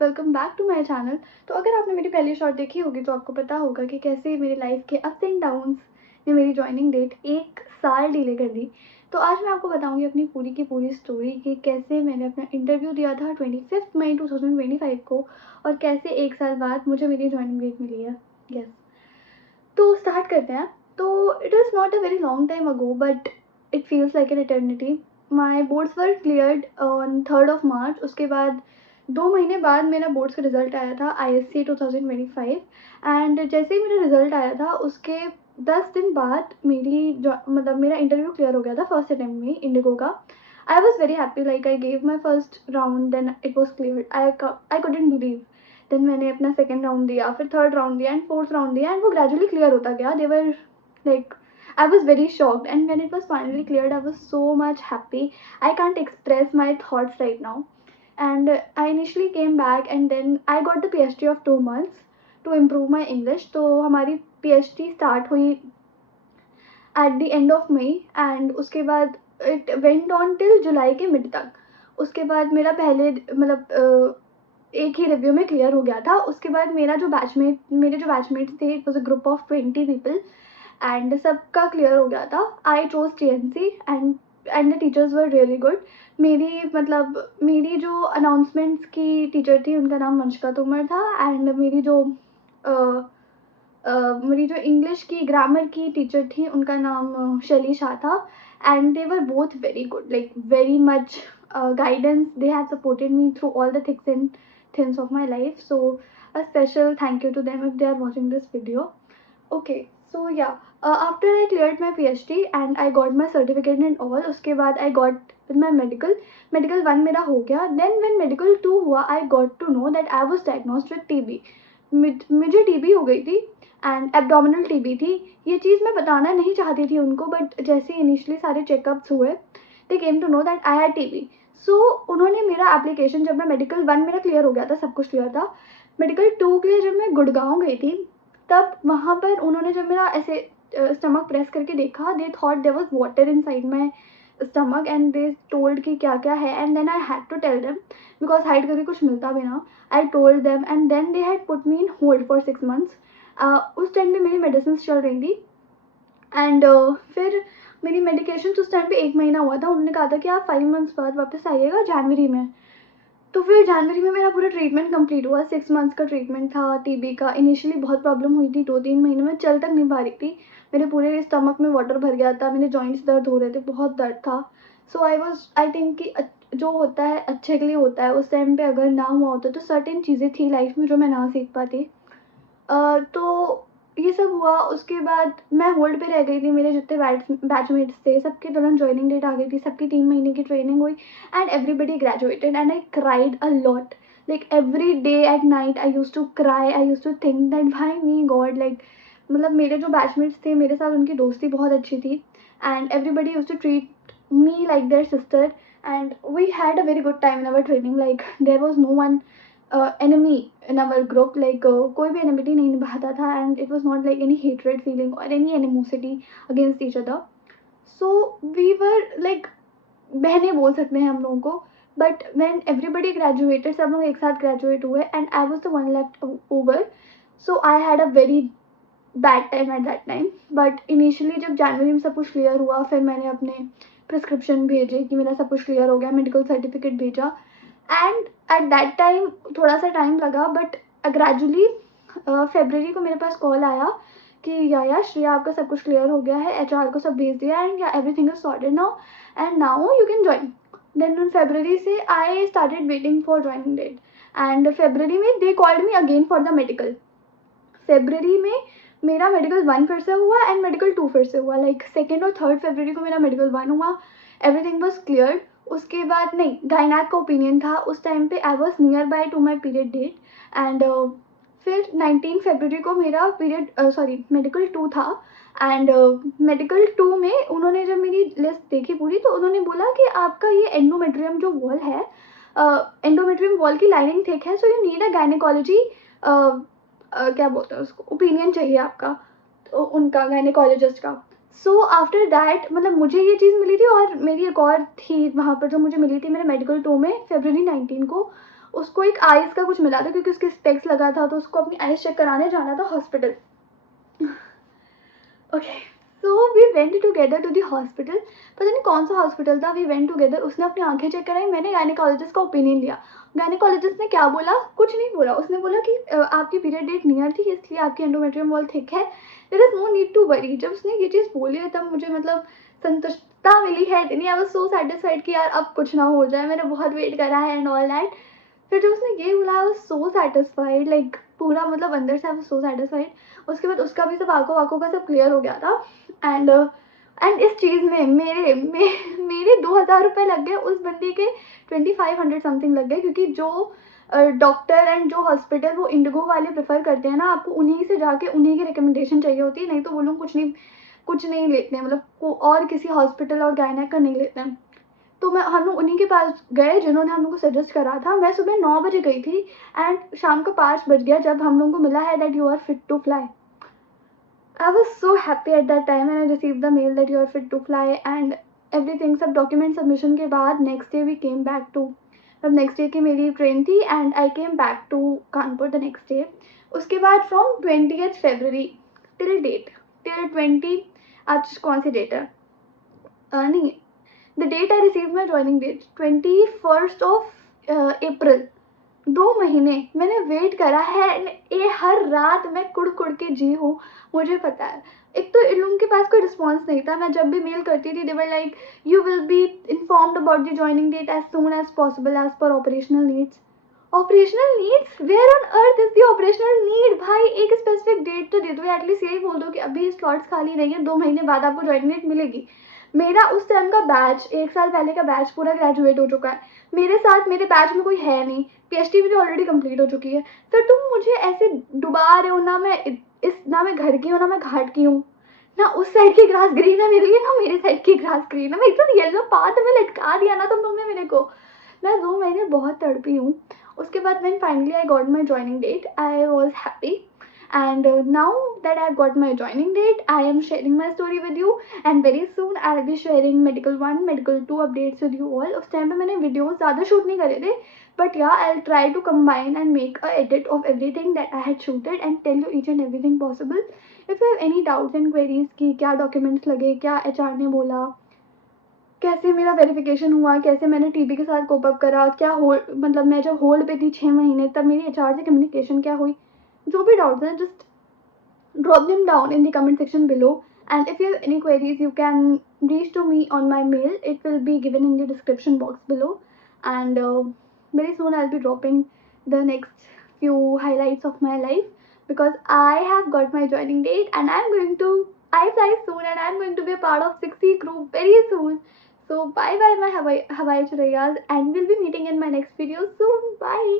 Welcome back to my channel. तो अगर आपने मेरी पहली शॉर्ट देखी होगी तो आपको पता होगा कि कैसे मेरी लाइफ के अप्स एंड डाउन्स ने मेरी जॉइनिंग डेट 1 साल डिले कर दी। तो आज मैं आपको बताऊंगी अपनी पूरी की पूरी स्टोरी कि कैसे मैंने अपना इंटरव्यू दिया था 25 मई 2025 को और कैसे 1 साल बाद मुझे मेरी जॉइनिंग डेट मिली है। यस, तो स्टार्ट करते हैं। तो it is not a very long time ago but it feels like an eternity. My boards were cleared on 3rd of March। उसके बाद 2 महीने बाद मेरा बोर्ड्स का रिज़ल्ट आया था ISC 2025। एंड जैसे ही मेरा रिज़ल्ट आया था उसके 10 दिन बाद मेरा इंटरव्यू क्लियर हो गया था फर्स्ट अटेम्प्ट में इंडिगो का। I was very happy, like I gave my first round, then it was clear. I couldn't believe. Then मैंने अपना सेकेंड राउंड दिया, फिर थर्ड राउंड दिया एंड फोर्थ राउंड दिया एंड वो ग्रेजुअली क्लियर होता गया। They were like I was very shocked, and when it was finally cleared, I was so much happy. I can't express my thoughts right now. And I initially came back, and then I got the PhD of 2 months to improve my English. तो हमारी PhD start हुई at the end of May, and उसके बाद it went on till जुलाई के mid तक। उसके बाद मेरा पहले एक ही रिव्यू में क्लियर हो गया था। उसके बाद मेरे जो बैचमेट्स थे, it was a group of 20 people and सबका क्लियर हो गया था। I chose TNC and the teachers were really good. मेरी जो अनाउंसमेंट्स की टीचर थी उनका नाम वंशिका तोमर था, एंड मेरी जो इंग्लिश की ग्रामर की टीचर थी उनका नाम शैली शाह था। And they were both very good, like very much guidance. They have supported me through all the thicks and thins of my life, so a special thank you to them if they are watching this video. Okay, so yeah, after I cleared my PhD and I got my certificate and all, उसके बाद I got with my medical 1 मेरा हो गया। Then when medical 2 हुआ, I got to know that I was diagnosed with TB। मुझे TB हो गई थी एंड एब्डोमिनल TB थी। ये चीज़ मैं बताना नहीं चाहती थी उनको, बट जैसे इनिशियली सारे चेकअप्स हुए they came to know that I had TB। So उन्होंने मेरा एप्लीकेशन, जब मैं मेडिकल 1 मेरा क्लियर हो गया था, सब कुछ क्लियर था, मेडिकल 2 के लिए जब मैं गुड़गांव गई थी तब वहाँ पर उन्होंने जब मेरा ऐसे स्टमक प्रेस करके देखा, they thought there was water inside my stomach and they told कि क्या क्या है। And then I had to tell them because hide करके कुछ मिलता भी ना। I told them and then they had put me in hold for 6 months। उस टाइम पे मेरी मेडिसिन चल रही थी एंड फिर मेरी मेडिकेशन उस टाइम पे 1 महीना हुआ था। उन्होंने कहा था कि आप 5 मंथ्स बाद वापस आइएगा जनवरी में। तो फिर जनवरी में मेरा पूरा ट्रीटमेंट कंप्लीट हुआ। 6 मंथ्स का ट्रीटमेंट था TB का। इनिशियली बहुत प्रॉब्लम हुई थी, 2-3 महीने में चल तक नहीं पा रही थी। मेरे पूरे स्टमक में वाटर भर गया था, मेरे जॉइंट्स दर्द हो रहे थे, बहुत दर्द था। सो आई थिंक कि जो होता है अच्छे के लिए होता है। उस टाइम पे अगर ना हुआ होता तो सर्टेन चीज़ें थी लाइफ में जो मैं ना सीख पाती। तो ये सब हुआ। उसके बाद मैं होल्ड पे रह गई थी। मेरे जितने बैचमेट्स थे सबके तुरंत जॉइनिंग डेट आ गई थी, सबकी 3 महीने की ट्रेनिंग हुई and everybody graduated and I cried a lot. Like every day at night I use to cry, I use to think that भाई मी गॉड, लाइक मेरे जो बैचमेट्स थे मेरे साथ उनकी दोस्ती बहुत अच्छी थी and everybody use to treat me like their sister and we had a very good time in our training. Like there was no one enemy in our group, like कोई भी enmity नहीं निभाता था and it was not like any hatred feeling or any animosity against each other. So we were like बहनें बोल सकते हैं हम लोगों को। but when everybody graduated, सब लोग एक साथ graduate हुए and I was the one left over, so I had a very bad time at that time. but initially जब जनवरी में सब कुछ क्लियर हुआ, फिर मैंने अपने प्रिस्क्रिप्शन भेजे कि मेरा सब कुछ क्लियर हो गया, मेडिकल सर्टिफिकेट भेजा एंड एट दैट टाइम थोड़ा सा टाइम लगा बट ग्रेजुअली फेबररी को मेरे पास कॉल आया कि या श्रेया आपका सब कुछ क्लियर हो गया है, HR को सब भेज दिया and yeah everything is sorted now and now you can join. Then in February से I started waiting for joining date and February में they called me again for the medical. February में मेरा medical 1 फिर से हुआ and medical 2 फिर से हुआ। लाइक 2nd और 3rd फेबररी को मेरा मेडिकल 1 हुआ, एवरीथिंग वॉज क्लियर। उसके बाद नहीं, गायनैक का ओपिनियन था उस टाइम पे। I was near by to my period date and फिर 19 फेबररी को मेरा मेडिकल 2 था एंड मेडिकल 2 में उन्होंने जब मेरी लिस्ट देखी पूरी तो उन्होंने बोला कि आपका ये एंडोमेट्रियम जो वॉल है, एंडोमेट्रियम वॉल की लाइनिंग थिक है, so you need a gynaecology क्या बोलते हैं उसको, ओपिनियन चाहिए आपका, तो उनका गायनेकोलॉजिस्ट का। सो आफ्टर दैट मुझे ये चीज़ मिली थी और मेरी एक और थी वहाँ पर जो मुझे मिली थी मेरे मेडिकल 2 में फेबररी 19 को। उसको एक आइज़ का कुछ मिला था क्योंकि उसके स्पेक्स लगा था, तो उसको अपनी आइज़ चेक कराने जाना था hospital. Okay, so we went together to the hospital. पता नहीं कौन सा हॉस्पिटल था, वी वेंट टुगेदर। उसने अपनी आंखें चेक कराई, मैंने गायनेकोलॉजिस्ट का ओपिनियन लिया। गायनेकोलॉजिस्ट ने क्या बोला, कुछ नहीं बोला। उसने बोला कि आपकी पीरियड डेट नियर थी इसलिए आपकी एंडोमेट्रियम वॉल थिक है, there is no need to worry. जब उसने ये चीज़ बोली है तब मुझे मतलब संतुष्टता मिली है इतनी, आई वाज सो सैटिस्फाइड कि यार अब कुछ ना हो जाए, मैंने बहुत वेट करा है एंड ऑल दैट। फिर जब उसने ये बोला I was so satisfied, like पूरा मतलब अंदर से आई वाज सो सैटिस्फाइड। उसके बाद उसका भी सब आंखों वाँखों का सब क्लियर हो गया था। एंड इस चीज़ में मेरे 2,000 रुपये लग गए, उस बंदी के 2,500 समथिंग लग गए, क्योंकि जो डॉक्टर एंड जो हॉस्पिटल वो इंडिगो वाले प्रेफर करते हैं ना, आपको उन्हीं से जाके उन्हीं की रिकमेंडेशन चाहिए होती है, नहीं तो वो लोग कुछ नहीं लेते हैं, मतलब और किसी हॉस्पिटल और गायनेक का नहीं लेते हैं। तो हम लोग उन्हीं के पास गए जिन्होंने हम लोग को सजेस्ट करा था। मैं सुबह 9 बजे गई थी एंड शाम को 5 बज गया जब हम लोग को मिला है that you are fit to fly. I was so happy at that time when I received the mail that you are fit to fly and everything. सब डॉक्यूमेंट सबमिशन के बाद next day we came back to, तब next day की मेरी train थी and I came back to Kanpur the next day. उसके बाद from 20th February till date, till 20, आज कौन सी डेट है, नहीं, the date I receive my joining date 21st April। 2 महीने मैंने वेट करा है and ये हर रात मैं कुड़ कुड़ के जी हूँ, मुझे पता है। एक तो इन लोगों के पास कोई रिस्पॉन्स नहीं था, मैं जब भी मेल करती थी they were like you will be informed about the joining date as soon as possible as per operational needs. Operational needs, where on earth is the operational need? भाई एक स्पेसिफिक डेट तो दे दो, at least यही बोल दो कि अभी slots खाली नहीं है, 2 महीने बाद आपको ज्वाइनिंग डेट मिलेगी। मेरा उस टाइम का बैच, 1 साल पहले का बैच पूरा ग्रेजुएट हो चुका है, मेरे साथ मेरे बैच में कोई है नहीं, पीएचडी भी ऑलरेडी कंप्लीट हो चुकी है। सर तुम मुझे ऐसे डुबा रहे हो ना, ना मैं घर की हूँ ना मैं घाट की हूँ, ना उस साइड की ग्रास ग्रीन है मेरे लिए ना मेरे साइड की ग्रास ग्रीन है, मैं इतना येलो पाथ में लटका दिया ना तुमने मेरे को। मैं 2 महीने बहुत तड़पी हूँ। उसके बाद when finally I got my joining date, I was happy. And now that I got my joining date, I am sharing my story with you. And very soon I'll be sharing medical 1, medical 2 updates with you all. उस time पे मैंने videos ज़्यादा shoot नहीं करे थे, but yeah, I'll try to combine and make a edit of everything that I had shooted and tell you each and everything possible. If you have any doubts and queries कि क्या documents लगे, क्या HR ने बोला, कैसे मेरा verification हुआ, कैसे मैंने टीबी के साथ कोप अप करा, क्या मतलब मैं जब होल्ड पे थी 6 महीने तब मेरी एचआर से कम्युनिकेशन क्या हुई, जो भी डाउट्स हैं just drop them down in the comment section below. And if you have any queries you can reach to me on my mail, it will be given in the description box below. And very soon I'll be dropping the next few highlights of my life, because I have got my joining date and I fly soon and I'm going to be a part of 60 crew very soon. So bye bye my Hawaii Churayas, and we'll be meeting in my next video soon. Bye.